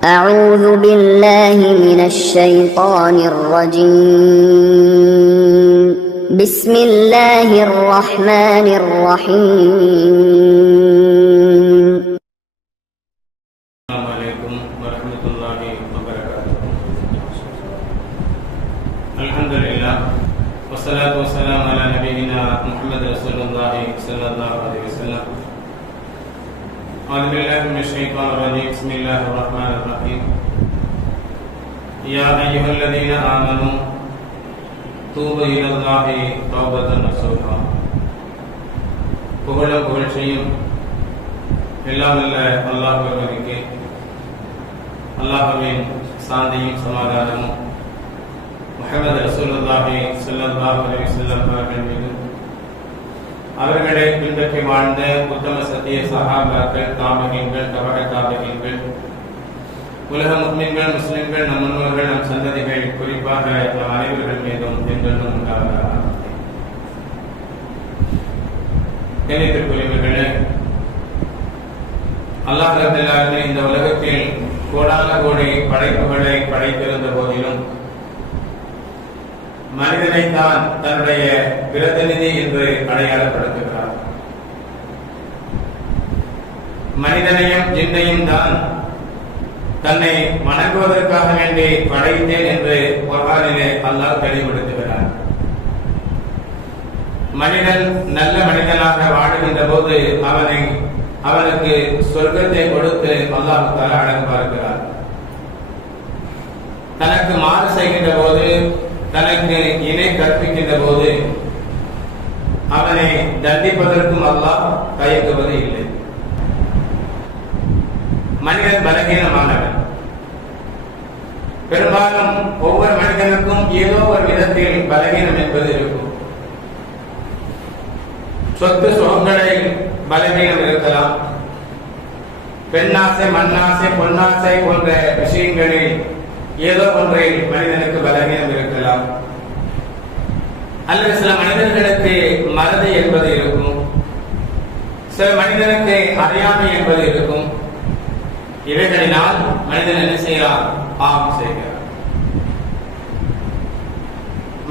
أعوذ بالله من الشيطان الرجيم بسم الله الرحمن الرحيم السلام عليكم ورحمة الله وبركاته. الحمد لله والصلاة والسلام على نبينا محمد رسول الله صلى الله عليه وسلم. أعوذ بالله من الشيطان الرجيم. بسم الله الرحمن الرحيم. يا أيها الذين آمنوا توبوا إلى الله توبة نصوحا. புகழும் புகழ்ச்சியும் எல்லாம் வல்ல அல்லாஹ் ஒருவனுக்கு, அல்லாஹ்வின் சாந்தியும் சமாதானமும் முஹம்மது ரசூலுல்லாஹி ஸல்லல்லாஹு அலைஹி வஸல்லம் அவர்கள் மீது, அவர்களை பின்பற்றி வாழ்ந்த உத்தம சத்திய சஹாபாக்கள், தாபிஈன்கள், தபஅ தாபிஈன்கள், உலக முஸ்லிம்கள், முஸ்லிம்கள், நம் முன்னோர்கள், நம் சந்ததிகள், குறிப்பாக நம் அனைவர்கள் மீதும் என்றென்றும் உண்டாவதாக. கண்ணியத்திற்குரியவர்களே, அல்லாஹ் ரப்பல் ஆலமீன் இந்த உலகத்தில் கோடான கோடி படைப்புகளை படைத்திருந்த போதிலும் மனிதனை தான் தன்னுடைய பிரதிநிதி என்று அடையாளப்படுத்துகிறார். மனிதனையும் ஜின்னையும் தான் தன்னை வணங்குவதற்காக வேண்டி படைத்தேன் என்று குர்ஆனிலே அல்லாஹ் தெளிவுபடுத்துகிறார். மனிதன் நல்ல மனிதனாக வாழுகின்ற போது அவனுக்கு சொர்க்கத்தை கொடுத்து அல்லாஹ் தஆலா அழகு பார்க்கிறார். தனக்கு மாறு செய்கின்ற போது, தனக்கு இணை கற்பிக்கின்ற போது அவனை தண்டிப்பதற்கும் அல்லாஹ் தயங்குவது இல்லை. மனிதன் பலகீனமானவன். பெரும்பாலும் ஒவ்வொரு மனிதனுக்கும் ஏதோ ஒரு விதத்தில் பலகீனம் என்பது இருக்கும். சொத்து சுகங்களில் பலவீனம் இருக்கலாம். பெண்ணாசை, மண்ணாசை, பொன்னாசை போன்ற விஷயங்களில் ஏதோ ஒன்றில் மனிதனுக்கு பலவீனம் இருக்கலாம். அல்லது சில மனிதர்களுக்கு மறதி என்பது இருக்கும். சில மனிதனுக்கு அறியாமை என்பது இருக்கும். இவைகளினால் மனிதன் என்ன செய்யலாம்? பாவம் செய்கிறார்.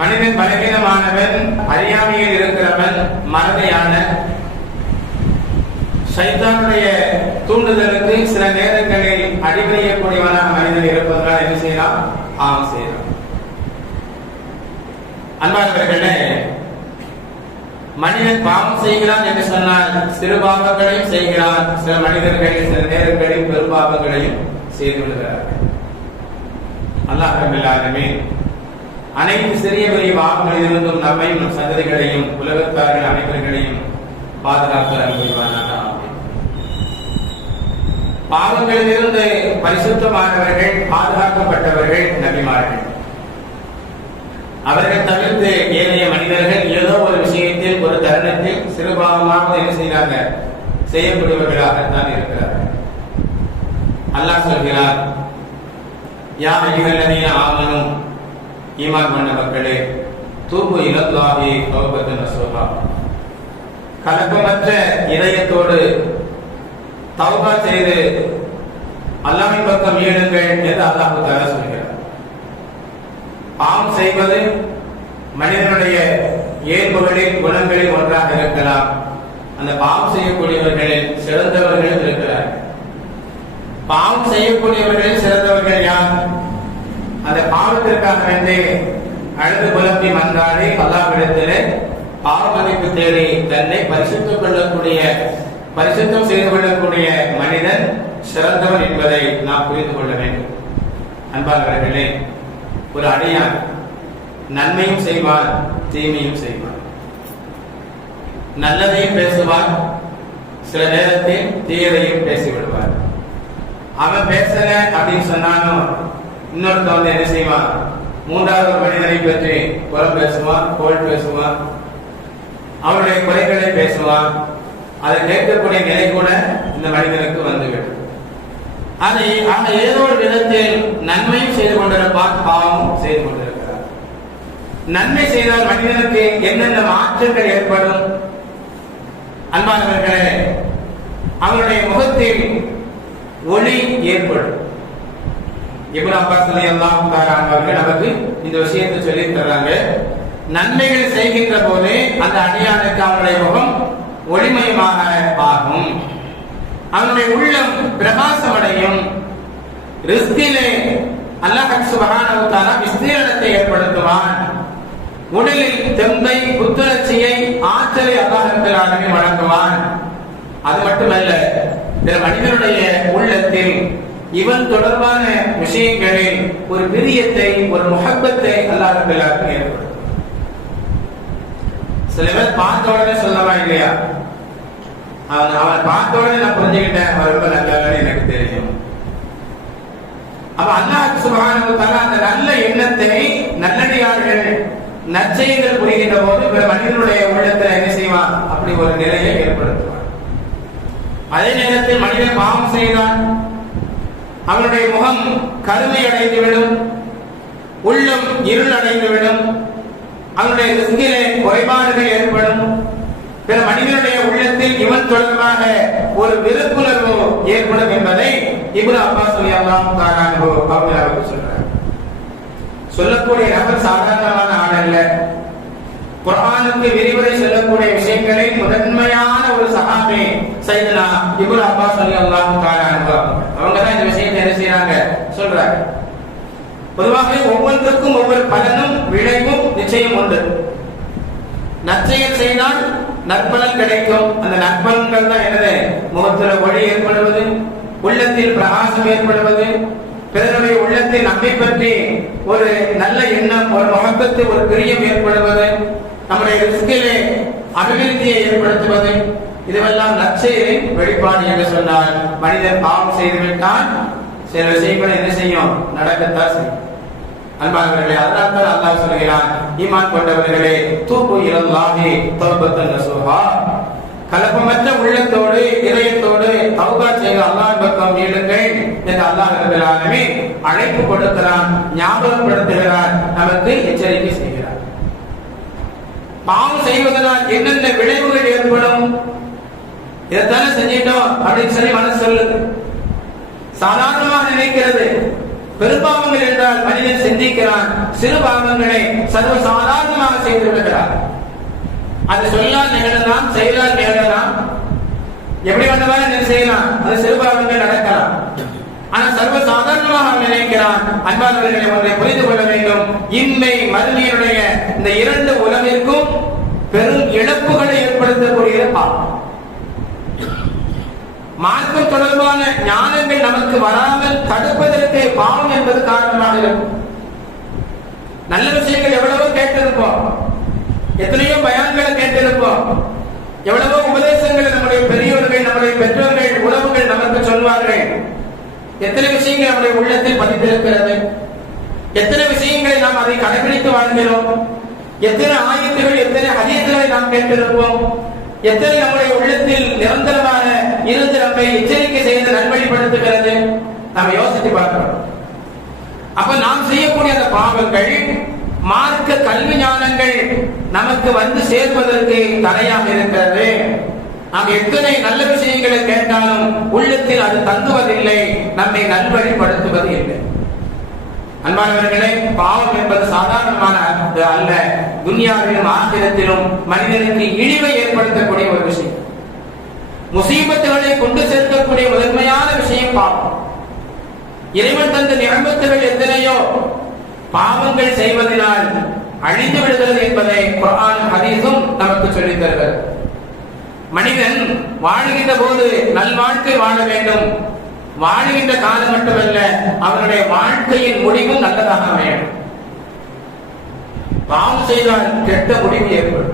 மனிதன் பலவீனமானவன், அறியாமையில் இருக்கிறவன், மறதியான சைத்தானுடைய தூண்டுதலுக்கு சில நேரங்களில் அடிபணியக்கூடியவனாக மனிதன் இருப்பதால் என்ன செய்யலாம்? பாவம் செய்யலாம். அன்பானவர்களே, மனிதன் பாவம் செய்கிறான் என்று சொன்னால் சிறு பாவங்களையும் செய்கிறான். சில மனிதர்கள் சில நேரங்களில் பெரும் பாவங்களையும் செய்து விடுகிறார்கள். அல்லாஹ் ரப்பல் ஆலமீன் அனைத்து சிறிய பெரிய பாவங்களிலிருந்தும் நம்மையும் நம் சந்ததிகளையும் உலகத்தார்கள் அனைவர்களையும் பாதுகாக்க அனுபவிப்பானாக. பாவங்களிலிருந்து பரிசுத்தமானவர்கள், பாதுகாக்கப்பட்டவர்கள் நபிமார்கள். அவர்கள் தவிர்த்து ஏனைய மனிதர்கள் ஏதோ ஒரு விஷயத்தில், ஒரு தருணத்தில் சிறுபாவமாக என்ன செய்கிறாங்க? செய்யக்கூடியவர்களாகத்தான் இருக்கிறார்கள். அல்லாஹ் சொல்கிறார், யா அய்யுஹல்லதீன ஆமனூ, ஈமான் கொண்ட மக்களே, தூபு இலல்லாஹி தௌபத்தன் நஸூஹா, கலக்கமற்ற இதயத்தோடு தௌபா செய்து அல்லாஹ்வின் பக்கம் மீளுங்கள் என்று அல்லாஹ் தஆலா சொல்கிறார். பாவம் செய்வது மனிதனுடைய இயல்புகளில், குணங்களில் ஒன்றாக இருக்கலாம். அந்த பாவம் செய்யக்கூடியவர்களில் சிறந்தவர்களும் இருக்கிறார்கள். பாவம் செய்யக்கூடியவர்களில் சிறந்தவர்கள் யார்? அந்த பாவத்திற்காக வேண்டி அழுது புலம்பி மன்றாடி அல்லாஹ்விடத்திலே பாவ மன்னிப்பு தேடி தன்னை பரிசுத்தம் செய்து கொள்ளக்கூடிய மனிதன் சிறந்தவன் என்பதை நாம் புரிந்து கொள்ள வேண்டும். அன்பானவர்களே, ஒரு அடியான் நன்மையும் செய்வான், தீமையும் செய்வான். நல்லதையும் பேசுவான், சில நேரத்தில் தீயதையும் பேசிவிடுவார். அவன் பேசல அப்படின்னு சொன்னாலும் இன்னொருத்தவன் என்ன செய்வான்? மூன்றாவது ஒரு மனிதனை பற்றி புறம் பேசுவான், கோல் பேசுவான், அவருடைய குறைகளை பேசுவான். அதை கேட்கக்கூடிய நிலை கூட இந்த மனிதனுக்கு வந்துவிடும். ஆக ஏதோ ஒரு விதத்தில் நன்மையும் செய்து கொண்டிருப்பான், பாவமும் செய்து கொண்டிருக்கிறார். நன்மை செய்தால் மனிதனுக்கு என்னென்ன மாற்றங்கள் ஏற்படும்? அன்பானவர்களே, அவருடைய முகத்தில் ஒளி ஏற்படும். இப்னு அப்பாஸ் ரலியல்லாஹு தஆலா அவர்கள் நமக்கு இந்த விஷயத்தை சொல்லி தர்றாங்க. நன்மைகள் செய்கின்ற போது அந்த அடியானுக்கு அவனுடைய முகம் ஒளிமயமாக ஆகும், அவனுடைய உள்ளம் பிரகாசம் அடையும். ரிஸ்கிலே அல்லாஹ் சுப்ஹானஹு வ தஆலா விஸ்தீரணத்தை ஏற்படுத்துவான். உடலில் தெம்பை, புத்துணர்ச்சியை, ஆற்றலை அல்லாஹ் ரப்பல் ஆலமீன் வழங்குவான். அது மட்டுமல்ல, இந்த மனிதனுடைய உள்ளத்தில் இவன் தொடர்பான விஷயங்களில் ஒரு பிரியத்தை, ஒரு முஹப்பத்தை அல்லாஹ் ரப்பல் ஆலமீன் ஏற்படுத்துவான். சில பேர் பார்த்த உடனே சொல்லலாம் இல்லையா, அவன் பார்த்த உடனே நான் புரிஞ்சுக்கிட்டேன், அவன் ரொம்ப நல்லவன்னு எனக்கு தெரியும். அப்ப அல்லாஹ் சுப்ஹானஹு வ தஆலா அந்த நல்ல எண்ணத்தை நல்லடியார்கள் நற்செயல்கள் புரிகின்ற போது மனிதனுடைய உள்ளத்தில் என்ன செய்வான், அப்படி ஒரு நிலையை ஏற்படுத்துவான். அதே நேரத்தில் மனிதன் பாவம் செய்தான், அவனுடைய முகம் கருமை அடைந்துவிடும், உள்ளம் இருள் அடைந்துவிடும், அவனுடைய ரிஸ்கிலே குறைபாடுகள் ஏற்படும். பிற மனிதனுடைய உள்ளத்தில் இவன் தொடர்பாக ஒரு வெறுப்புணர்வு ஏற்படும் என்பதை இப்னு அப்பாஸ் ரலியல்லாஹு தஆலா அவர்கள் சொல்றார். சொல்லக்கூடிய நபர் சாதாரணமான ஆள் அல்ல. குர்ஆனுக்கு விரிவுரை சொல்லக்கூடிய விஷயங்களில் முதன்மையான ஒரு சஹாபி சையதுனா இப்னு அப்பாஸ் ரலியல்லாஹு தஆலா அவங்க தான் இந்த விஷயத்தை என்ன செய்றாங்க, சொல்றாங்க. பொதுவாக ஒவ்வொன்றுக்கும் ஒவ்வொரு பலனும் விளைவும் நிச்சயம் உண்டு. நற்செயல் செய்தால் நற்பலன் கிடைக்கும். அந்த நற்பலன்கள் தான் என்னது, முகத்தில் ஒளி ஏற்படுவது, உள்ளத்தில் பிரகாசம் ஏற்படுவது, பிறருடைய உள்ளத்தில் நம்மை பற்றி ஒரு நல்ல எண்ணம், ஒரு முகப்பத்து, ஒரு பிரியம் ஏற்படுவது, நம்முடைய ரிஸ்கிலே அபிவிருத்தியை ஏற்படுத்துவது, இதுவெல்லாம் நற்செயலின் வெளிப்பாடு என்று சொன்னால், மனிதன் பாவம் செய்துவிட்டால் சில விஷயங்கள் என்ன செய்யும், நடக்கத்தான் செய்யும். அன்பானவர்களே, அதனால்தான் அல்லாஹ் சொல்கிறான், ஈமான் கொண்டவர்களே, தூபு இலல்லாஹி தௌபத்தன் நஸூஹா, கலப்பமற்ற உள்ளத்தோடு இதயத்தோடு தௌபா செய்து அல்லாஹ் பக்கம் மீளுங்கள் என்று அல்லாஹ் ரப்பல் ஆலமீன் அழைப்பு கொடுக்கிறான், ஞாபகப்படுத்துகிறான், நமக்கு எச்சரிக்கை செய்கிறார். பாவம் செய்வதனால் என்னென்ன விளைவுகள் ஏற்படும், இதைத்தானே செஞ்சிட்டோம் அப்படின்னு சொல்லி மனசு சொல்லுது. சாதாரணமாக நினைக்கிறது. பெரும்பாவங்கள் என்றால் மனிதன் சிந்திக்கிறான், சிறு பாவங்களை சர்வ சாதாரணமாக செய்து விடுகிறார். அது சொல்லால் நிகழலாம், செயலால் நிகழலாம், எப்படி வந்தவாறு என்ன செய்யலாம், அது சிறு பாவங்கள் நடக்கலாம். ஆனால் சர்வ சாதாரணமாக நினைக்கிறான். அன்பானவர்களை ஒன்றை புரிந்து கொள்ள வேண்டும், இன்மை மறுமையினுடைய இந்த இரண்டு உலகிற்கும் பெரும் இழப்புகளை ஏற்படுத்தக்கூடிய பாவம். மார்க்கம் தொடர்பான ஞானங்கள் நமக்கு வராமல் தடுப்பதற்கு பாவம் என்பது காரணமாக இருக்கும். நல்ல விஷயங்கள் எவ்வளவோ கேட்டிருப்போம், எத்தனையோ பயான்களை கேட்டிருப்போம், எவ்வளவோ உபதேசங்களை நம்முடைய பெரியோர்கள், நம்முடைய பெற்றோர்கள், உறவுகள் நமக்கு சொல்வார்கள். எத்தனை விஷயங்கள் நம்முடைய உள்ளத்தில் பதிந்திருக்கிறது, எத்தனை விஷயங்களை நாம் அதை கடைபிடித்து வாழ்கிறோம், எத்தனை ஆயத்துகள், எத்தனை ஹதீஸ்களை நாம் கேட்டிருப்போம், எத்தனை நம்முடைய உள்ளத்தில் நிரந்தரமாக இருந்து நம்மை எச்சரிக்கை செய்து நல்வழிப்படுத்துகிறது, நாம் யோசித்து பார்க்கிறோம். அப்ப நாம் செய்யக்கூடிய அந்த பாவங்கள், மார்க்க கல்வி ஞானங்கள் நமக்கு வந்து சேர்வதற்கு தடையாக இருக்கிறது. நாம் எத்தனை நல்ல விஷயங்களை கேட்டாலும் உள்ளத்தில் அது தங்குவதில்லை, நம்மை நல்வழிப்படுத்துவது இல்லை. அன்பானவர்களே, பாவம் என்பது சாதாரணமான அல்ல. துன்யாவிலும் ஆகிரத்திலும் மனிதனுக்கு இழிவை ஏற்படுத்தக்கூடிய ஒரு விஷயம், முசீபத்துகளை கொண்டு சேர்க்கக்கூடிய முதன்மையான விஷயம் பாவம். இறைவன் தந்த நியமத்துகள் எத்தனையோ பாவங்கள் செய்வதனால் அழிந்து விடுகிறது என்பதை குர்ஆன் ஹதீஸும் நமக்கு சொல்லித் தருகிறது. மனிதன் வாழுகின்ற போது நல்வாழ்க்கை வாழ வேண்டும். வாழுகின்ற காலம் மட்டுமல்ல, அவனுடைய வாழ்க்கையின் முடிவும் நல்லதாக அமையும். பாவம் செய்தால் கெட்ட முடிவு ஏற்படும்.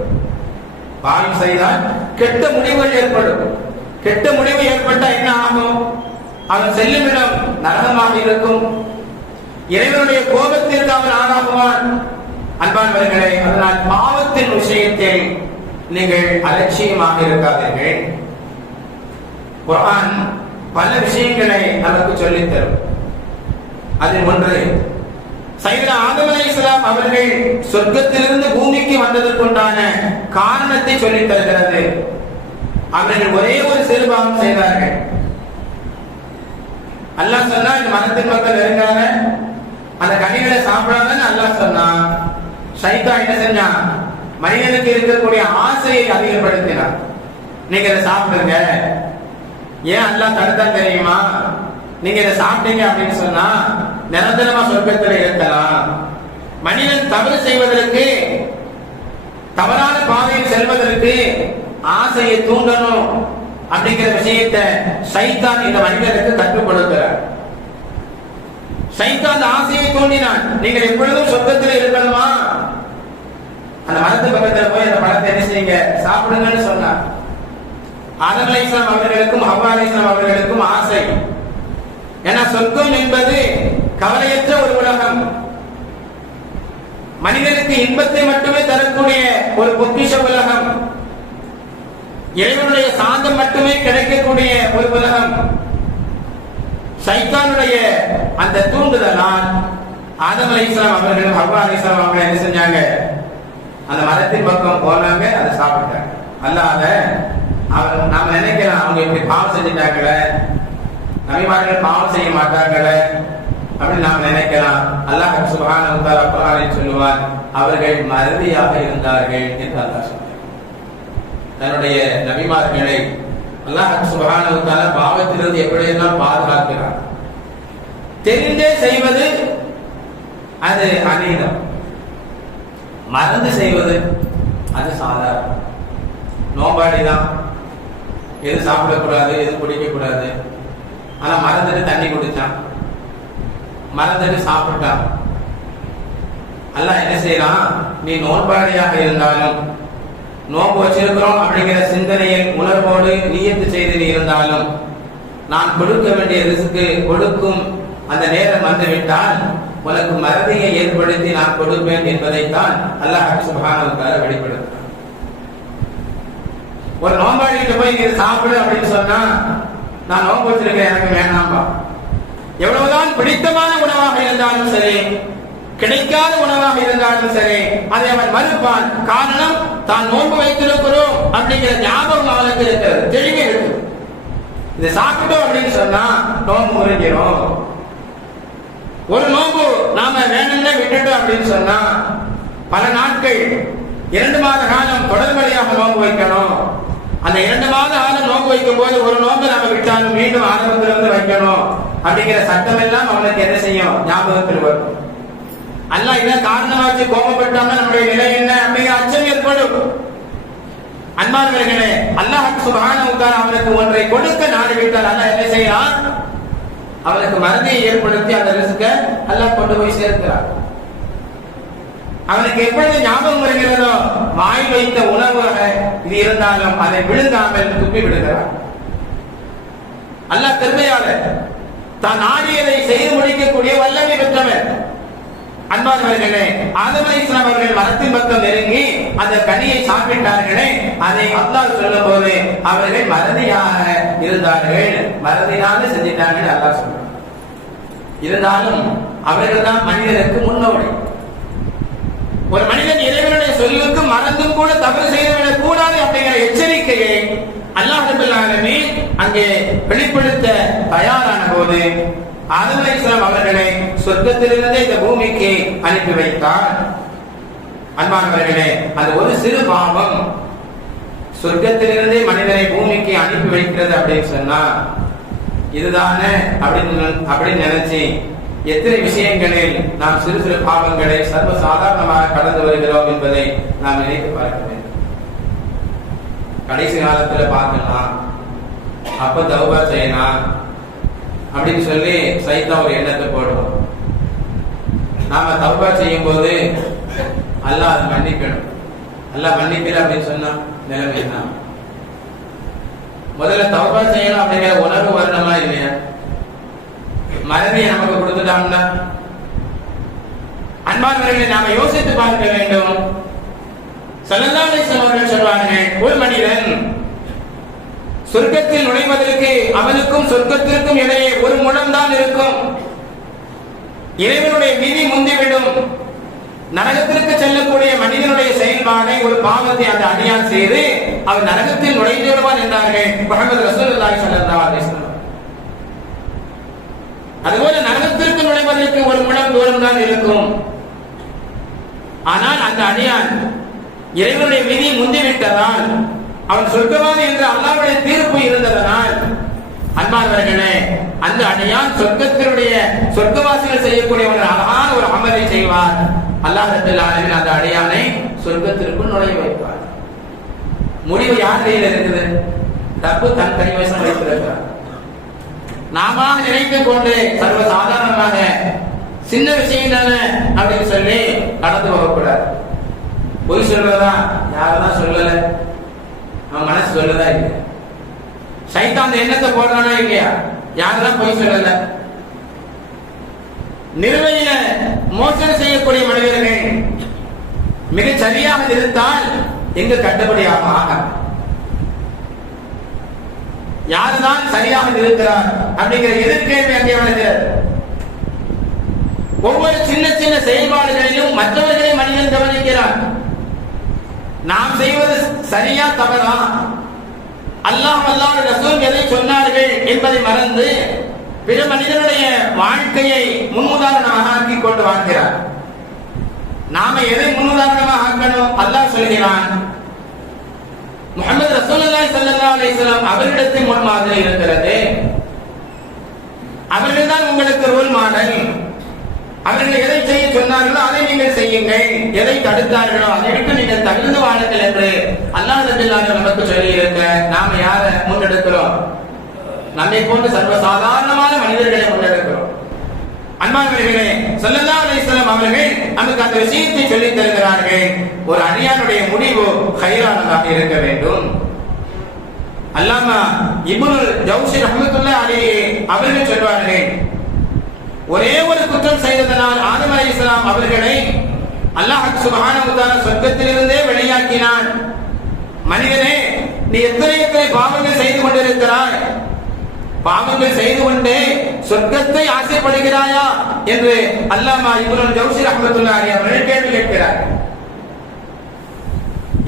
பாவம் செய்தால் கெட்ட முடிவுகள் ஏற்படும். கெட்ட முடிவு ஏற்பட்டா என்ன ஆகும்? அவன் செல்லும் இடம் நரகமாக இருக்கும். இறைவனுடைய கோபத்திற்கு அவன் ஆளாகுவான். அன்பானவர்களே, அதனால் பாவத்தின் விஷயத்தில் நீங்கள் அலட்சியமாக இருக்காதீர்கள். குர்ஆன் பல விஷயங்களை நமக்கு சொல்லித் தரும். அதில் ஒன்று, சையதுனா ஆதம் அலைஹிஸ்ஸலாம் அவர்கள் சொர்க்கத்திலிருந்து பூமிக்கு வந்ததற்குண்டான காரணத்தை சொல்லித் தருகிறது. அவர்கள் ஒரே ஒரு சிறு பாவம் செய்தார்கள். அல்லாஹ் சொன்னா, இந்த மரத்தின் பக்கம் நெருங்காத, கனிகளை சாப்பிடாதன்னு அல்லாஹ் சொன்னான். ஷைத்தான் என்ன செஞ்சான்? மனிதனுக்கு இருக்கக்கூடிய ஆசையை அதிகப்படுத்தினான். நீங்க இதை சாப்பிடுங்க. ஏன் அல்லாஹ் தடுத்தான் தெரியுமா? நீங்க இதை சாப்பிட்டீங்க அப்படின்னு சொன்னா நிரந்தரமா சொர்க்கத்தில் இருக்கலாம். மனிதன் தவறு செய்வதற்கு, தவறான பாதையில் செல்வதற்கு ஆசையை தூண்டணும் அப்படிங்கிற விஷயத்தை ஷைத்தான் இந்த மனிதனுக்கு கற்றுக்கொடுக்கிறார். ஷைத்தான் ஆசையை தூண்டினான். நீங்கள் எப்பொழுதும் சொர்க்கத்தில் இருக்கணுமா? அந்த மரத்து பக்கத்துல போய் அந்த பழத்தை என்ன செய்யுங்க, சாப்பிடுங்கன்னு சொன்னார். ஆதம் அலைஹிஸ்ஸலாம் அவர்களுக்கும் ஹவ்வா அலைஹிஸ்ஸலாம் அவர்களுக்கும் ஆசை. ஏன்னா சொர்க்கம் என்பது கவலையற்ற ஒரு உலகம். மனிதனுக்கு இன்பத்தை மட்டுமே தரக்கூடிய ஒரு பொக்கிஷ உலகம். இறைவனுடைய சாந்தம் மட்டுமே கிடைக்கக்கூடிய ஒரு உலகம். ஷைத்தானுடைய அந்த தூண்டுதலால் ஆதம் அலைஹிஸ்ஸலாம் அவர்களும் ஹவ்வா அலைஹிஸ்ஸலாம் அவர்கள் என்ன செஞ்சாங்க? அந்த மரத்தின் பக்கம் போனாங்க, அதை சாப்பிட்டாங்க. அல்லாத அவர் நாம நினைக்கலாம், அவங்க இப்படி பாவம் செஞ்சுட்டாங்களே, நபிமார்கள் பாவம் செய்ய மாட்டாங்களே அப்படின்னு நாம நினைக்கலாம். அல்லாஹ் சுப்ஹானஹு வ தஆலா குர்ஆனில் சொல்லுவார், அவர்கள் மறதியாக இருந்தார்கள் என்று அல்லாஹ் சொல்றார். தன்னுடைய நபிமார்களை அல்லாஹ் சுப்ஹானஹு வ தஆலா பாவத்திலிருந்து எப்படியெல்லாம் பாதுகாக்கிறார். தெரிந்தே செய்வது அது அநீதம், மறந்து செய்வது அது சாதாரணம். நோம்பாடிதான், எது சாப்பிடக்கூடாது, எது குடிக்க கூடாது. ஆனா மறந்துட்டு தண்ணி குடிச்சான், மறந்துட்டு சாப்பிட்டான். அல்லாஹ் என்ன செய்யறான்? நீ நோன்பாடியாக இருந்தாலும், நோன்பு வச்சிருக்கிறோம் அப்படிங்கிற சிந்தனையில் உணர்வோடு நியத்து செய்து நீ இருந்தாலும், நான் கொடுக்க வேண்டிய ரிஸ்க்கு கொடுக்கும் அந்த நேரம் வந்துவிட்டால் உனக்கு மறதியை ஏற்படுத்தி நான் கொடுப்பேன் என்பதைத்தான் அல்லாஹ் சுப்ஹானஹு வ தஆலா வெளிப்படுத்துறான். ஒரு நோம்பாளிகிட்ட போய் நீ சாப்பிடு அப்படின்னு சொன்னா, நான் நோன்பு வச்சிருக்கேன், எனக்கு வேணாம்பா. எவ்வளவுதான் பிடித்தமான உணவாக இருந்தாலும் சரி, கிடைக்காத உணவாக இருந்தாலும் சரி, அதை அவன் மறுப்பான். காரணம், தான் நோன்பு வைத்திருக்கிறோம் அப்படிங்கிற ஞாபகம் அவனுக்கு இருக்கிறது, தெளிவே இருக்கு. இதை சாப்பிட்டோம் அப்படின்னு சொன்னா நோன்பு முறிஞ்சிடும். ஒரு நோன்பு நாம வேணும்னே விட்டுட்டோம் அப்படின்னு சொன்னா பல நாட்கள் 2 மாத காலம் தொடர்படியாக நோன்பு வைக்கணும். அந்த 2 மாத காலம் நோன்பு வைக்கும் போது ஒரு நோன்பு நாம விட்டாலும் மீண்டும் ஆரம்பத்திலிருந்து வைக்கணும் அப்படிங்கிற சட்டம் எல்லாம் அவனுக்கு என்ன செய்யும்? ஞாபகத்தில் வரும். அல்லாஹ் இதை காரணமா வச்சு கோபப்பட்டாம நம்முடைய நிலை என்ன அப்படிங்கிற அச்சம் ஏற்படும். அன்பானவர்களே, அல்லாஹ் சுப்ஹானஹு வ தஆலா அவனுக்கு ஒன்றை கொடுக்க நாடிவிட்டால் அல்லாஹ் என்ன செய்யறான்? அவனுக்கு மறதியை ஏற்படுத்தி அந்த ரிஸ்க அல்லாஹ் கொண்டு போய் சேர்க்கிறார். அவனுக்கு எப்பொழுது ஞாபகம் வருகிறதோ, வாய் வைத்த உணவாக இது இருந்தாலும் அதை விழுங்காமல் துப்பி விடுகிறார். அல்லாஹ் கிருபையாளர், தான் ஆடியதை செய்து முடிக்கக்கூடிய வல்லமை பெற்றவர். அன்பானவர்களே, ஆதம் அலைஹிஸ்ஸலாம் அவர்கள் மரத்தின் பக்கம் நெருங்கி அந்த கனியை சாப்பிட்டார்களே, அதை அல்லாஹ் சொல்லும் போது அவர்கள் மறதியாக இருந்தார்கள், மறதியாக செஞ்சிட்டார்கள் அல்லாஹ் சொல்றார். இருந்தாலும் அவர்கள் தான் மனிதனுக்கு முன்னோடி. ஒரு மனிதன் இறைவனுடைய சொல்லுக்கு மறந்தும் கூட தவறு செய்துவிடக் கூடாது அப்படிங்கிற எச்சரிக்கையை அல்லாஹ் ரப்பல் ஆலமீன் அங்கே வெளிப்படுத்த தயாரான போது ஆதம் அலைஹிஸ்ஸலாம் அவர்களை சொர்க்கத்திலிருந்தே இந்த பூமிக்கு அனுப்பி வைத்தார். அன்பானவர்களே, அந்த ஒரு சிறு பாவம் சொர்க்கத்திலிருந்தே மனிதனை பூமிக்கு அனுப்பி வைக்கிறது அப்படின்னு சொன்னா இதுதானே அப்படின்னு நினைச்சு எத்தனை விஷயங்களில் நாம் சிறு சிறு பாவங்களை சர்வ சாதாரணமாக கடந்து வருகிறோம் என்பதை நாம் நினைத்து பார்க்க வேண்டும். கடைசி காலத்துல பார்க்கலாம், அப்ப தௌபா செய்யலாம் அப்படின்னு சொல்லி சைத்தான் ஒரு எண்ணத்தை போடுவோம். நாம தௌபா செய்யும் போது அல்லாஹ் அதை மன்னிக்கணும். அல்லாஹ் மன்னிக்கல அப்படின்னு சொன்னா நிலைமை என்ன? முதல்ல தௌபா செய்யணும் அப்படிங்கிற உணர்வு வரணுமா இல்லையா? மறதியை நமக்கு கொடுத்துட்டாங்கன்னா அன்பானவர்களை நாம யோசித்து பார்க்க வேண்டும். ஸல்லல்லாஹு அலைஹி வஸல்லம் அவர்கள் சொல்வார்கள், ஒரு மனிதன் சொர்க்கத்தில் நுழைவதற்கு அவனுக்கும் சொர்க்கத்திற்கும் இடையே 1 முழம் தான் இருக்கும். இறைவனுடைய விதி முந்திவிடும். நரகத்திற்கு செல்லக்கூடிய மனிதனுடைய செயல்பாடை ஒரு பாவத்தை அந்த அடியான் செய்து அவன் நரகத்தில் நுழைந்து விடுவான் என்றார்கள் முஹம்மது ரசூலுல்லாஹி ஸல்லல்லாஹு அலைஹி வஸல்லம். அதுபோல நரகத்திற்கு நுழைவதற்கு செல்வதற்கு ஒரு முழம் தூரம் தான் இருக்கும். ஆனால் அந்த அடியான் இறைவனுடைய விதி முந்திவிட்டதால், அவன் சொர்க்கவாதி என்று அல்லாஹ்வுடைய தீர்ப்பு இருந்ததனால், அன்பானவர்களே, அந்த அடியான் சொர்க்கவாசிகள் செய்யக்கூடிய ஒரு அழகான ஒரு அமலை செய்வார். அல்லாஹ் ரப்பல் ஆலமீன் அந்த அடியானை சொர்க்கத்திற்குள் நுழைய வைப்பார். முடிவு யார் கையில் இருக்குது? ரப்பு தன் கைவசம் வைத்திருக்கிறார். நாம நினைத்துக் கொண்டு சர்வ சாதாரணமாக சின்ன விஷயம் தானே அப்படின்னு சொல்லி கடந்து போகக்கூடாது. பொய் சொல்றதா? யாரெல்லாம் சொல்லல, அவன் மனசு சொல்லதா இல்லையா? சைத்தான் எண்ணத்தை போடுறானா இல்லையா? யாரெல்லாம் பொய் சொல்லல. நிறுவையில மோசடி செய்யக்கூடிய மனிதர்கள் மிக சரியாக இருந்தால் எங்கு கட்டுப்படியாக ஆகும். யாருதான் சரியாக இருக்கிறார் அப்படிங்கிற எதிர்கேள்வி அங்கே வருகிறது. ஒவ்வொரு சின்ன சின்ன செயல்பாடுகளிலும் மற்றவர்களை மனிதன் கவனிக்கிறார். நாம் செய்வது சரியா தவறா, அல்லாஹ் ரசூல் எதை சொன்னார்கள் என்பதை மறந்து பிற மனிதனுடைய வாழ்க்கையை முன்னுதாரணமாக ஆக்கி கொண்டு வாழ்கிறார். நாம எதை முன்னுதாரணமாக ஆக்கணும்? அல்லாஹ் சொல்கிறான், முஹம்மது ரசூலுல்லாஹி ஸல்லல்லாஹு அலைஹி வஸல்லம் அவர்களிடத்தில் முன்மாதிரி இருக்கிறது. அவர்கள் தான் உங்களுக்கு ரோல் மாடல். அவர்கள் எதை செய்ய சொன்னார்களோ அதை நீங்கள் செய்யுங்கள், எதை தடுத்தார்களோ அதை விட்டு நீங்கள் தகுந்து வாழுங்கள் என்று அல்லாஹ் ரப்பல் நமக்கு சொல்லி இருக்க, நாம யாரை முன்னெடுக்கிறோம்? நம்மை போன்ற சர்வசாதாரணமான மனிதர்களை முன்னெடுக்கிறோம். அன்பானவர்களே, ஸல்லல்லாஹு அலைஹி வஸல்லம் அவர்கள் நமக்கு அந்த விஷயத்தை சொல்லித் தருகிறார்கள். ஒரு அடியானுடைய முடிவு கைரானதாக இருக்க வேண்டும். அல்லாமா இப்னுல் ஜௌஸி ரஹ்மத்துல்லாஹி அலைஹி அவர்கள் சொல்வார்கள், ஒரே ஒரு குற்றம் செய்ததனால் ஆதம் அலைஹிஸ்ஸலாம் அவர்களை அல்லாஹ் சுப்ஹானஹு வ தஆலா சொர்க்கத்திலிருந்தே வெளியாக்கினான். மனிதனே, நீ எத்தனை பாவங்கள் செய்து கொண்டிருக்கிறாய், பாவங்கள் செய்து கொண்டே சொர்க்கத்தை ஆசைப்படுகிறாயா என்று அல்லாமா இப்னுல் ஜௌஸி ரஹ்மத்துல்லாஹி அலைஹி அவர்கள் கேள்வி கேட்கிறார்.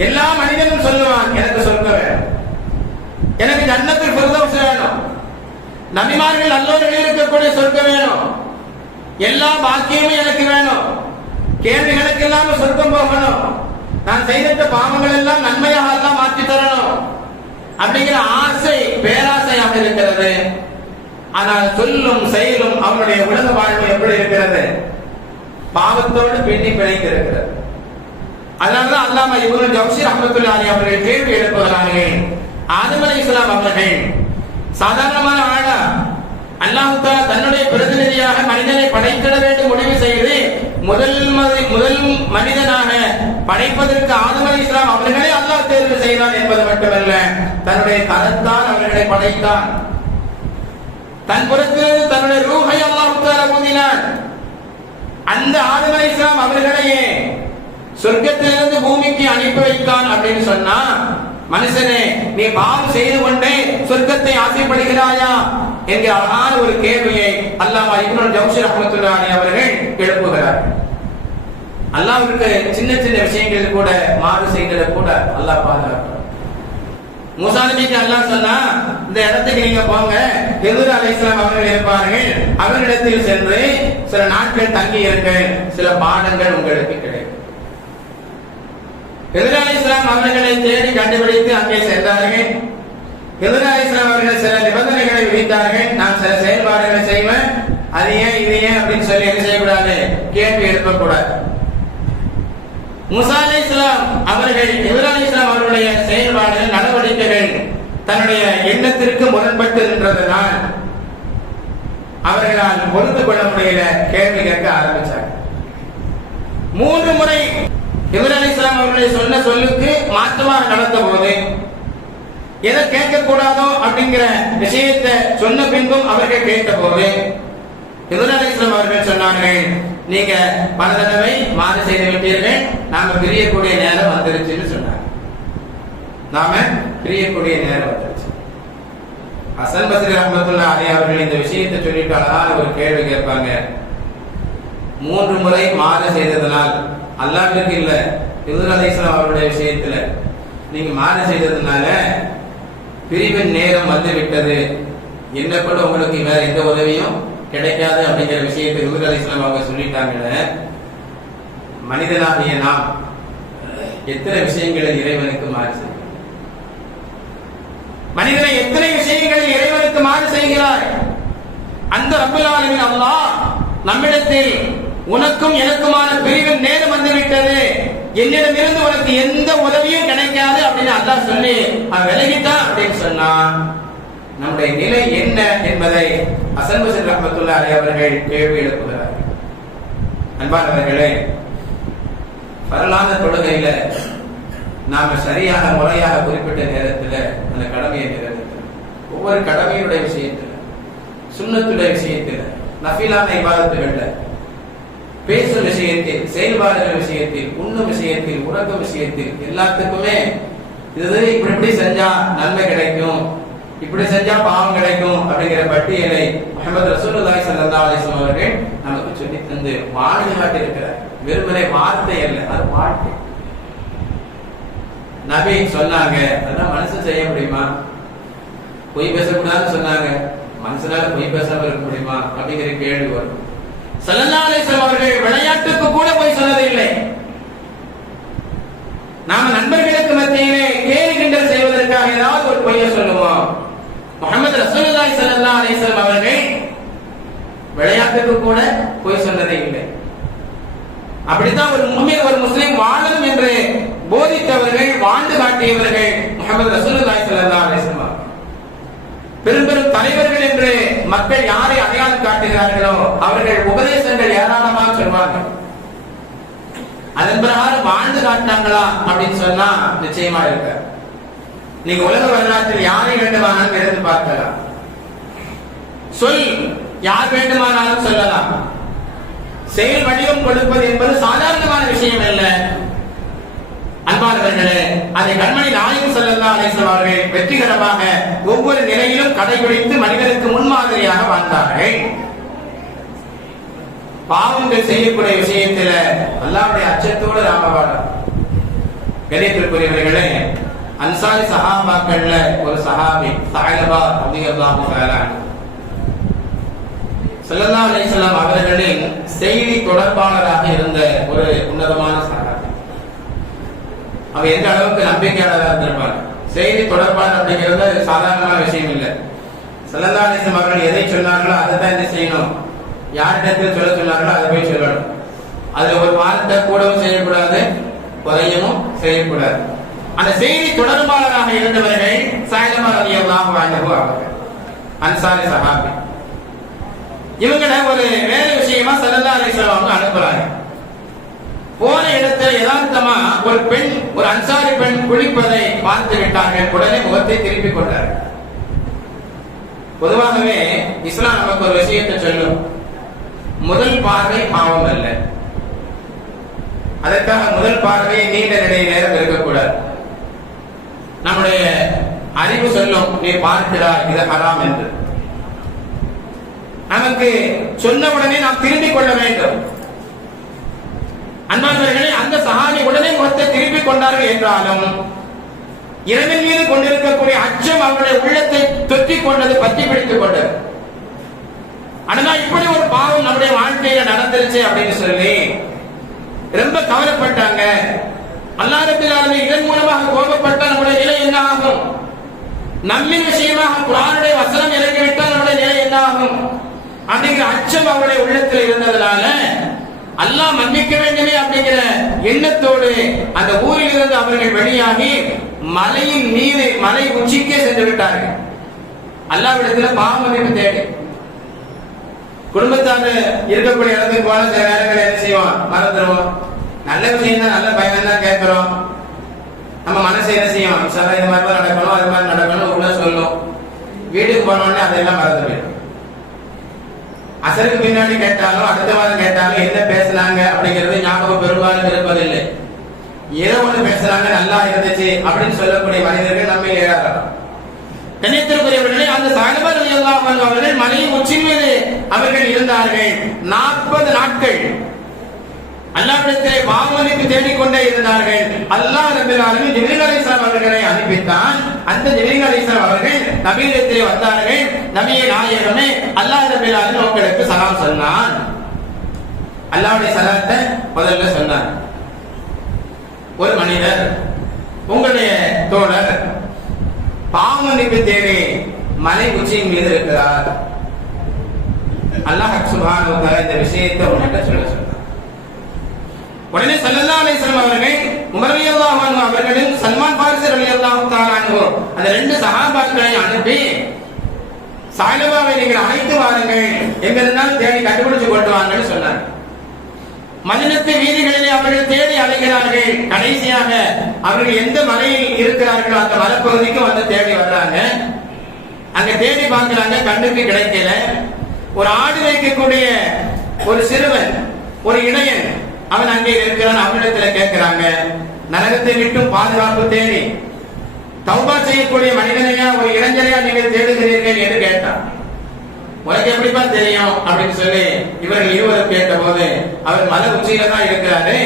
எல்லா மனிதனும் சொல்லுவான், எனக்கு சொர்க்கம் வேணும், எனக்கு ஜன்னத்துல் ஃபிர்தௌஸ் வேணும், நபிமார்கள் நல்லோர்கள் இருக்கக்கூடிய சொர்க்கம் வேணும், எல்லா பாக்கியமும் எனக்கு வேணும், கேள்விகளுக்கு எல்லாம் சொர்க்கம் போகணும், நான் செய்த பாவங்கள் எல்லாம் நன்மையாக எல்லாம் மாற்றி தரணும் அப்படிங்கிற ஆசை பேராசையாக இருக்கிறது. ஆனால் சொல்லும் செயலும் அவனுடைய உலக வாழ்வு எப்படி இருக்கிறது? பாவத்தோடு பின்னி பிணைந்து இருக்கிறது. அதனாலதான் அல்லாமா இப்னுல் ஜௌஸி ரஹ்மத்துல்லாஹி அலைஹி அவர்கள் கேள்வி எழுப்புகிறார்கள். ஆதம் அலைஹிஸ்ஸலாம் அவர்கள் சாதாரணமான ஆளா? அல்லாஹ் தஆலா தன்னுடைய பிரதிநிதியாக மனிதனை படைத்திட வேண்டும் முடிவு செய்து முதல் மனிதனாக படைப்பதற்கு ஆதம் அலைஹிஸ்ஸலாம் அவர்களை அல்லாஹ் தேர்வு செய்தான் என்பது மட்டுமல்ல, தன்னுடைய கரத்தால் அவர்களை படைத்தான். தன் புறத்திலிருந்து தன்னுடைய ரூஹை அல்லாஹ் தஆலா ஊதினான். அந்த ஆதம் அலைஹிஸ்ஸலாம் அவர்களையே சொர்க்கத்திலிருந்து பூமிக்கு அனுப்பி வைத்தான் அப்படின்னு சொன்னா, மனுஷனே, நீ பாவம் செய்து கொண்டே சொர்க்கத்தை ஆசைப்படுகிறாயா என்கிற அழகான ஒரு கேள்வியை அல்லாமா இப்னுல் ஜௌஸி ரஹ்மத்துல்லாஹி அலைஹி அவர்கள் எழுப்புகிறார். அல்லாஹ்வுக்கு சின்ன சின்ன விஷயங்கள் கூட மாறு செய்தத கூட அல்லாஹ் பாதுகாப்பார். மூசா நபிக்கு அல்லாஹ் சொன்னா, இந்த இடத்துக்கு நீங்க போங்க, ஹித்ர் அலைஹிஸ்ஸலாம் அவர்கள் இருப்பார்கள், அவரிடத்தில் சென்று சில நாட்கள் தங்கி இருங்கள், சில பாடங்கள் உங்களுக்கு கிடைக்கும். ஹித்ர் அலைஹிஸ்ஸலாம் அவர்களை தேடி கண்டுபிடித்து அங்கே சென்றார்கள். ஹித்ர் அலைஹிஸ்ஸலாம் அவர்கள் சில நிபந்தனைகளை விதித்தார்கள். நான் சில செயல்பாடுகளை செய்வேன், அது ஏன் இது ஏன் அப்படின்னு சொல்லி என்ன செய்யக்கூடாது? கேள்வி எழுப்பக்கூடாது. மூசா அலைஹிஸ்ஸலாம் அவர்கள் ஹித்ர் அலைஹிஸ்ஸலாம் அவர்களுடைய செயல்பாடுகள் நடவடிக்கைகள் தன்னுடைய எண்ணத்திற்கு முரண்பட்டு நின்றதனால் அவர்களால் பொறுத்து கொள்ள முடியல, கேள்வி கேட்க ஆரம்பிச்சாங்க. 3 முறை ஹித்ர் அலைஹிஸ்ஸலாம் அவர்களை சொன்ன சொல்லுக்கு மாற்றமாக நடந்த போது, எதை கேட்க கூடாதோ அப்படிங்கிற விஷயத்தை சொன்ன பின்பும் அவர்கள் கேட்ட போது ஹித்ர் அலைஹிஸ்ஸலாம் அவர்கள் சொன்னார்கள், நீங்க பல தடவை மாறு செய்து விட்டீர்கள், நாம பிரியக்கூடிய நேரம் வந்துருச்சுன்னு சொன்னாங்க. நாம பிரியக்கூடிய நேரம் வந்துருச்சு. ஹசன் பஸ்ரி ரஹ்மத்துல்லாஹி அலைஹி அவர்கள் இந்த விஷயத்தை சொல்லிட்டு அழகான ஒரு கேள்வி கேட்பாங்க. 3 முறை மாறு செய்ததனால் அல்லாஹ்வுக்கு இல்ல, ஹித்ர் அலைஹிஸ்ஸலாம் அவருடைய விஷயத்துல நீங்க மாறு செய்ததுனால பிரிவின் நேரம் வந்து விட்டது, என்ன கூட உங்களுக்கு வேற எந்த உதவியும் கிடைக்காது அப்படிங்கிற விஷயத்தை இப்ராஹிம் அலைஹிஸ்ஸலாம் அவங்க சொல்லிட்டாங்கல்ல, மனிதனாகிய நாம் எத்தனை விஷயங்களில் இறைவனுக்கு மாறு செய்கிறோம்? மனிதனை எத்தனை விஷயங்களில் இறைவனுக்கு மாறு செய்கிறார்? அந்த ரப்பல் ஆலமீன் அல்லாஹ் நம்மிடத்தில் உனக்கும் எனக்குமான பிரிவின் நேரம் வந்துவிட்டது, என்னிடமிருந்து உனக்கு எந்த உதவியும் கிடைக்காது அப்படின்னு அல்லாஹ் சொல்லி அவன் விலகிட்டான் அப்படின்னு சொன்னா நம்முடைய நிலை என்ன என்பதை ஹசன் பஸ்ரி ரஹ்மத்துல்லாஹி அலைஹி அவர்கள் கேள்வி எழுப்புகிறார்கள். அன்பானவர்களே, பரலான தொழுகையில நாம சரியாக முறையாக குறிப்பிட்ட நேரத்தில் அந்த கடமையை நிறைவேற்றணும். ஒவ்வொரு கடமையுடைய விஷயத்துல, சுன்னத்துடைய விஷயத்துல, நஃபிலான இபாதத்துகள்ல, பேசும் விஷயத்தில், செயல்பாடுகள் விஷயத்தில், உண்ணும் விஷயத்தில், உறங்கும் விஷயத்தில் எல்லாத்துக்குமே இது இப்படி செஞ்சா நன்மை கிடைக்கும், இப்படி செஞ்சா பாவம் கிடைக்கும் அப்படிங்கிற பட்டியலை முஹம்மது ரசூலுல்லாஹி ஸல்லல்லாஹு அலைஹி வஸல்லம் அவர்கள் நமக்கு சொல்லி தந்து வாழ்ந்து காட்டியிருக்கிறார். வெறுமனே வார்த்தை அல்ல, அது வாழ்க்கை. நபி சொன்னாங்க, அதெல்லாம் மனுஷன் செய்ய முடியுமா? பொய் பேசக்கூடாதுன்னு சொன்னாங்க, மனுஷனால பொய் பேசாம இருக்க முடியுமா அப்படிங்கிற கேள்வி வரும். ஸல்லல்லாஹு அலைஹி வஸல்லம் அவர்கள் விளையாட்டுக்கு கூட பொய் சொன்னதில்லை. நாம நண்பர்களுக்கு மத்தியிலே கேலி கிண்டல் செய்வதற்காக ஏதாவது ஒரு பொய்யை சொல்லுவோம். முஹம்மது ரசூலுல்லாஹி ஸல்லல்லாஹு அலைஹி வஸல்லம் அவர்கள் விளையாட்டுக்கு கூட பொய் சொன்னதே இல்லை. அப்படித்தான் ஒரு முஃமின், ஒரு முஸ்லிம் வாழணும் என்று போதித்தவர்கள், வாழ்ந்து காட்டியவர்கள் முஹம்மது ரசூலுல்லாஹி ஸல்லல்லாஹு அலைஹி வஸல்லம். பெரும் பெரும் தலைவர்கள் என்று மக்கள் யாரை அடையாளம் காட்டுகிறார்களோ அவர்கள் உபதேசங்கள் ஏராளமாக சொல்வாங்க. அதன் பிரகாரம் வாழ்ந்து காட்டினாங்களா அப்படின்னு சொன்னா நிச்சயமா இருக்க. நீங்க உலக வரலாற்றில் யாரை வேண்டுமானாலும் இருந்து பார்க்கலாம், சொல் யார் வேண்டுமானாலும் சொல்லலாம். செயல் வடிவம் கொடுப்பது என்பது சாதாரணமான விஷயம் அல்ல. அன்பானவர்களே, அதை கண்மணி நாயகம் ஸல்லல்லாஹு அலைஹி வஸல்லம் அவர்கள் வெற்றிகரமாக ஒவ்வொரு நிலையிலும் கடைபிடித்து மனிதனுக்கு முன்மாதிரியாக வாழ்ந்தார்கள். பாவங்கள் செய்யக்கூடிய விஷயத்துல அல்லாஹ்வுடைய அச்சத்தோடு நாம வாழலாம். கண்ணியத்திற்குரியவர்களே, அன்சாரி சஹாபாக்கள்ல ஒரு சஹாபி ஸஅலபா ரலியல்லாஹு தஆலா ஸல்லல்லாஹு அலைஹி வஸல்லம் அவர்களின் செய்தி தொடர்பாளராக இருந்த ஒரு உன்னதமான சஹாபி. அவர் எந்த அளவுக்கு நம்பிக்கையாளராக இருந்திருப்பார். செய்தி தொடர்பாளர் அப்படிங்கிறது சாதாரணமான விஷயம் இல்லை. ஸல்லல்லாஹு அலைஹி வஸல்லம் அவர்கள் எதை சொன்னார்களோ அதை தான் என்ன செய்யணும், யாரிடத்தில் சொல்ல சொன்னார்களோ அதை போய் சொல்லணும். அதுல ஒரு வார்த்தை கூடவும் செய்யக்கூடாது, குறையவும் செய்யக்கூடாது. அந்த செய்தி தொடர்பாளராக இருந்தவர்கள் ஸஅலபா ரலியல்லாஹு அன்ஹு அவர்கள், அன்சாரி சஹாபி. இவங்களை ஒரு வேலை விஷயமா ஸல்லல்லாஹு அலைஹி வஸல்லம் அனுப்புறாங்க. போன இடத்துல யதார்த்தமா ஒரு பெண், ஒரு அன்சாரி பெண் குளிப்பதை பார்த்து விட்டார்கள். உடனே முகத்தை திருப்பிக் கொண்டார்கள். பொதுவாகவே இஸ்லாம் நமக்கு ஒரு விஷயத்தை சொல்லும், முதல் பார்வை பாவம் அல்ல. அதற்காக முதல் பார்வை நீண்ட நிலை நேரம் இருக்கக்கூடாது. நம்முடைய அறிவு சொல்லும், நீ பார்க்கிறாய், இது ஹராம் என்று. நமக்கு சொன்ன உடனே நாம் திரும்பிக் கொள்ள வேண்டும். அன்பானவர்களே, அந்த சஹாபி உடனே முகத்தை திருப்பிக் கொண்டார்கள் என்றாலும் இறைவன் மீது கொண்டிருக்கக்கூடிய அச்சம் அவருடைய உள்ளத்தை தொற்றிக் கொண்டது, பற்றி பிடித்துக் கொண்டது. ஆனா இப்படி ஒரு பாவம் நம்முடைய வாழ்க்கையில நடந்துருச்சு அப்படின்னு சொல்லி ரொம்ப கவலைப்பட்டாங்க. அல்லாஹ் ரப்பல் ஆலமீன் இதன் மூலமாக கோபப்பட்ட நம்முடைய நிலை என்ன ஆகும்? நம்மின் விஷயமாக குர்ஆனுடைய வசனம் இறங்கிவிட்டால் நம்முடைய நிலை என்ன ஆகும் அப்படிங்கிற அச்சம் அவருடைய உள்ளத்தில் இருந்ததுனால அல்லாஹ் மன்னிக்க வேண்டுமே அப்படிங்கிற எண்ணத்தோடு அந்த ஊரில் இருந்து அவர்கள் வெளியாகி மலையின் மீது, மலை உச்சிக்கே சென்று விட்டார்கள். அல்லாஹ்விடத்துல பாவ மன்னிப்பு தேடி. குடும்பத்தார் இருக்கக்கூடிய இடத்துக்கு போன சில நேரங்கள் என்ன செய்வோம், மறந்துடுவோம். நல்ல விஷயம் தான், நல்ல பயன் தான் கேட்கிறோம். நம்ம மனசு என்ன செய்யும், இன்ஷாஅல்லாஹ் இது மாதிரி நடக்கணும், அது மாதிரி நடக்கணும் உள்ள சொல்லும். வீட்டுக்கு போனோடனே அதெல்லாம் மறந்து போயிடும். அசருக்கு பின்னாடி கேட்டாலும் அடுத்த வாரம் கேட்டாலும் என்ன பேசினாங்க அப்படிங்கிறது ஞாபகம் பெரும்பாலும் இருப்பதில்லை. ஏதோ ஒண்ணு பேசுறாங்க, நல்லா இருந்துச்சு அப்படின்னு சொல்லக்கூடிய மனிதர்கள் நம்ம ஏறாரம். கண்ணியத்திற்குரியவர்களே, அந்த ஸஅலபா ரலியல்லாஹு அன்ஹு அவர்கள் மலையின் உச்சி மீது அவர்கள் இருந்தார்கள். 40 நாட்கள் அல்லாஹ்விடத்திலே பாவ மன்னிப்பு தேடிக்கொண்டே இருந்தார்கள். அல்லாஹ் ரப்பல் ஆலமீன் ஜிப்ரீல் அலைஹிஸ்ஸலாம் அவர்களை அனுப்பித்தான். அந்த ஜிப்ரீல் அலைஹிஸ்ஸலாம் அவர்கள் நபியிடத்திலே வந்தார்கள். நபியே நாயகமே, அல்லாஹ் ரப்பல் ஆலமீன் உங்களுக்கு சலாம் சொன்னான். அல்லாஹ்வுடைய சலாத்தை முதல்ல சொன்னார். ஒரு மனிதர், உங்களுடைய தோழர் பாவமன்னிப்பு தேடி மலை உச்சியின் மீது இருக்கிறார். அல்லாஹ் சுப்ஹானஹு வ தஆலா இந்த விஷயத்தை உன்கிட்ட சொன்னார். உடனே ஸல்லல்லாஹு அலைஹி வஸல்லம் அவர்கள் உமர் ரலியல்லாஹு அன்ஹு அவர்களும் சல்மான் ஃபாரிஸி ரலியல்லாஹு தஆலா அன்ஹு அந்த ரெண்டு சஹாபாக்களை அனுப்பி, சாயிலபாவை நீங்கள் அழைத்து வாருங்கள், எங்க இருந்தாலும் தேடி கண்டுபிடிச்சு கொண்டு வாங்கன்னு சொன்னார். மதீனத்து வீதிகளிலே அவர்கள் தேடி அலைகிறார்கள். கடைசியாக அவர்கள் எந்த மலையில் இருக்கிறார்களோ அந்த மலைப்பகுதிக்கு வந்து தேடி வர்றாங்க. அங்க தேடி பார்க்கிறாங்க, கண்டுக்கு கிடைக்கல. ஒரு ஆடு வைக்கக்கூடிய ஒரு சிறுவன், ஒரு இளையன், அவன் அங்கே இருக்கிறான். அவனிடத்துல கேட்கிறாங்க, நரகத்தை விட்டும் பாதுகாப்பு தேடி தௌபா செய்யக்கூடிய மனிதனையா ஒரு இளைஞரையா நீங்கள் தேடுகிறீர்கள் என்று கேட்டான். உனக்கு எப்படிப்பா தெரியும் அப்படின்னு சொல்லி இவர்கள் இருவரும் கேட்ட போது, அவர் மலை உச்சியில தான் இருக்கிறாரு.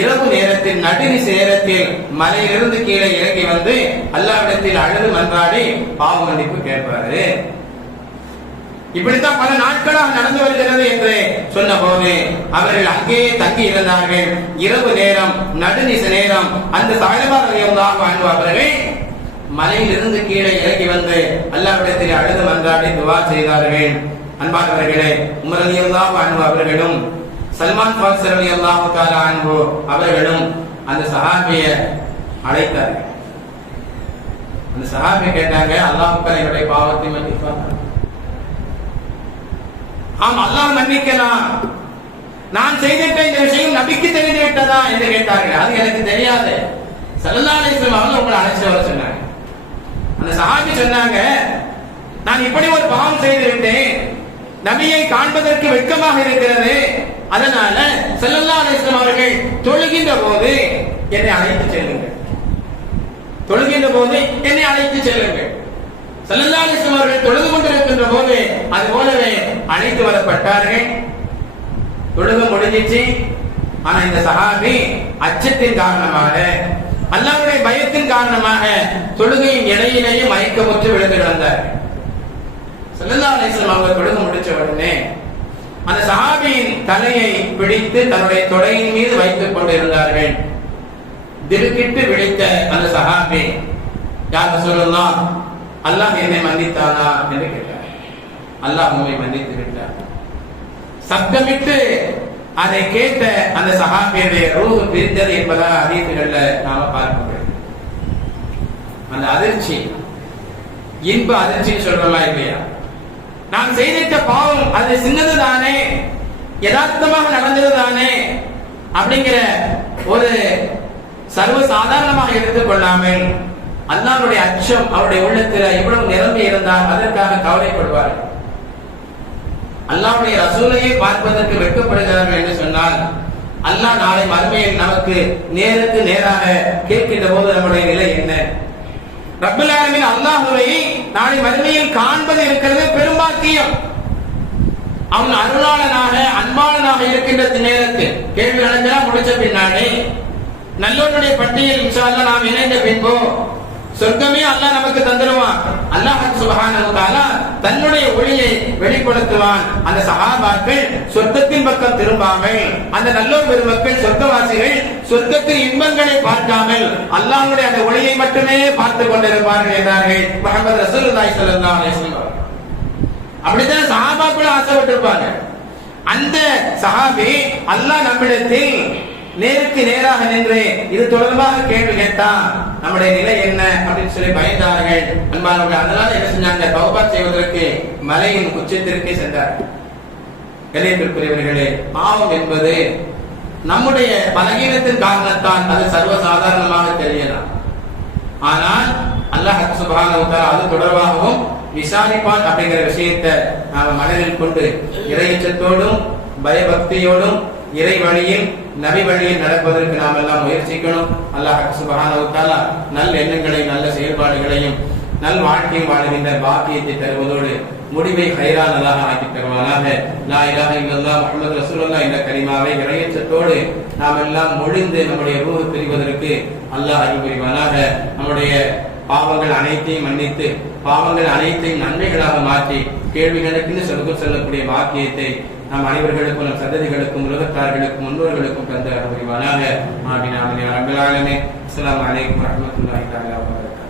இரவு நேரத்தில், நடுநிசி நேரத்தில் மலையிலிருந்து கீழே இறங்கி வந்து அல்லாஹ்விடத்தில் அழுது மன்றாடி பாவ மன்னிப்பு கேட்பாரு. இப்படித்தான் பல நாட்களாக நடந்து வருகிறது என்று சொன்ன போது அவர்கள் அங்கேயே தங்கி இருந்தார்கள். இரவு நேரம், நடுநிசி நேரம் அந்த ஸஅலபா ரலியல்லாஹு அன்ஹு அவர்கள் மலையிலிருந்து கீழே இறங்கி வந்து அல்லாஹ்விடத்தில் அழுது மன்றாடி துஆ செய்தார்கள். அன்பானவர்களே, உமர் ரலியல்லாஹு அன்ஹு அவர்களும் சல்மான் ஃபாரிஸி ரலியல்லாஹு தஆலா அன்ஹு அவர்களும் அந்த சஹாபியை அழைத்தார்கள். அந்த சஹாபி கேட்டாங்க, அல்லாஹ்வுக்காக என்னுடைய பாவத்தை மன்னிப்பார்? ஆம், அல்லாஹ் மன்னிக்கலாம். நான் செய்திட்ட இந்த விஷயம் நபிக்கு தெரிந்து விட்டதா என்று கேட்டார்கள். அது எனக்கு தெரியாது. ஸல்லல்லாஹு அலைஹி வஸல்லம் அவங்க உங்களை அழைச்சு வர சொன்னாங்க. அந்த சஹாபி சொன்னாங்க, நான் இப்படி ஒரு பாவம் செய்து விட்டேன், நபியை காண்பதற்கு வெட்கமாக இருக்கிறது, அதனால ஸல்லல்லாஹு அலைஹி வஸல்லம் அவர்கள் தொழுகின்ற போது என்னை அழைத்து செல்லுங்கள், தொழுகின்ற போது என்னை அழைத்து செல்லுங்கள். ஸல்லல்லாஹு அலைஹி வஸல்லம் அவர்கள் தொழுது கொண்டிருக்கின்ற போது அது போலவே அழைத்து வரப்பட்டார்கள். தொழுகை முடிஞ்சிச்சு. ஆனா இந்த சஹாபி அச்சத்தின் காரணமாக, அல்லாஹ்வுடைய பயத்தின் காரணமாக தொழுகையின் இடையிலேயே மயக்கமுற்று விழுந்து கிடந்தார். ஸல்லல்லாஹு அலைஹி வஸல்லம் அவங்க தொழுகை முடிச்ச உடனே அந்த சஹாபியின் தலையை பிடித்து தன்னுடைய தொடையின் மீது வைத்துக் கொண்டிருந்தார்கள். திடுக்கிட்டு விழித்த அந்த சஹாபி, யா ரசூலுல்லாஹ், அல்லாஹ் என்னை மன்னித்தானா என்று கேட்டார். அல்லாஹ் உம்மை மன்னித்து விட்டார். சப்தமிட்டு அதை கேட்ட அந்த சஹாபியுடைய ரூஹ் பிரிந்தது என்பதாக ஹதீஸ்கள்ல நாம பார்க்க முடியும். அந்த அதிர்ச்சி, இன்ப அதிர்ச்சின்னு சொல்றோமா இல்லையா? நாம் செய்திட்ட பாவம் அது சின்னது தானே, யதார்த்தமாக நடந்தது தானே அப்படிங்கிற ஒரு சர்வ சாதாரணமாக எடுத்துக் கொள்ளாமல் அல்லாஹ்வுடைய அச்சம் அவருடைய உள்ளத்தில் எவ்வளவு நிரம்பி இருந்தால் அதற்காக கவலைப்படுவார்கள். அல்லாஹ்வுடைய ரசூலையே பார்ப்பதற்கு வெட்கப்படுகிறார்கள் என்று சொன்னால், அல்லாஹ் நாளை மறுமையில் நமக்கு நேருக்கு நேராக கேட்கின்ற போது நம்முடைய நிலை என்ன? ரப்பல் ஆலமீன் அல்லாஹ்வை நாளை மறுமையில் காண்பது இருக்கிறது பெரும்பாக்கியம். அவன் அருளாளனாக அன்பாளனாக இருக்கின்ற நேரத்தில் கேள்வி நடந்தெல்லாம் முடிச்ச பின்னாடி நல்லோருடைய பட்டியல் இன்ஷா அல்லாஹ் நாம் இணைந்த பின்போ சொர்க்கமே அல்லாஹ் நமக்கு தந்துடுவான். அல்லாஹ் சுப்ஹானஹு வ தஆலா தன்னுடைய ஒளியை வெளிப்படுத்துவான். அந்த சஹாபாக்கள் சொர்க்கத்தின் பக்கம் திரும்பாமல், அந்த நல்லோர் பெருமக்கள் சொர்க்கவாசிகள் சொர்க்கத்தின் இன்பங்களை பார்க்காமல் அல்லாஹ்வுடைய அந்த ஒளியை மட்டுமே பார்த்து கொண்டிருப்பார்கள் என்றார்கள் முஹம்மது ரசூலுல்லாஹி ஸல்லல்லாஹு அலைஹி வஸல்லம். அப்படித்தான் சஹாபாக்கள் ஆசைப்பட்டிருப்பாங்க. அந்த சஹாபி அல்லாஹ் நம்மிடத்தில் நேருக்கு நேராக நின்று இது தொடர்பாக கேள்வி கேட்டான், நம்முடைய நிலை என்ன அப்படின்னு சொல்லி பயந்தார்கள். அன்பானவர்கள், அதனால என்ன செஞ்சாங்க? தௌபா செய்வதற்கு மலையின் உச்சத்திற்கே சென்றார்கள். கண்ணியத்திற்குரியவர்களே, பாவம் என்பது நம்முடைய பலகீனத்தின் காரணத்தால் அது சர்வசாதாரணமாக தெரியலாம். ஆனால் அல்லாஹ் சுப்ஹானஹு வ தஆலா அது தொடர்பாகவும் விசாரிப்பான் அப்படிங்கிற விஷயத்தை நாம் மனதில் கொண்டு இறையச்சத்தோடும் பயபக்தியோடும் இறை வழியில் நபி வழியில் நடப்பதற்கு நாம் எல்லாம் முயற்சிக்கணும். அல்லாஹ் சுப்ஹானஹு வ தஆலா நல்ல எண்ணங்களை, நல்ல செயல்பாடுகளையும், நல் வாழ்க்கையும் வாழ்கின்ற பாக்கியத்தை தருவதோடு முடிவை ஹைரானதாக ஆக்கி தருவானாக. லா இலாஹ இல்லல்லாஹ் முஹம்மது ரசூலுல்லாஹ் என்ற கலிமாவை இறையச்சத்தோடு நாம் எல்லாம் மொழிந்து நம்முடைய ரூஹ் பிரிவதற்கு அல்லாஹ் அருள் புரிவானாக. நம்முடைய பாவங்கள் அனைத்தையும் மன்னித்து பாவங்கள் அனைத்தையும் நன்மைகளாக மாற்றி கேள்விகளுக்கு சொர்க்கம் செல்லக்கூடிய பாக்கியத்தை நம் அனைவர்களுக்கும் நம் சந்ததிகளுக்கும் உலகத்தார்களுக்கும் முன்னோர்களுக்கும் தந்த அறிவானாக ஆமீன் ஆமீன் யா ரப்பல் ஆலமீன். அஸ்ஸலாமு அலைக்கும் வரஹ்மத்துல்லாஹி தஆலா வபரகாத்துஹு.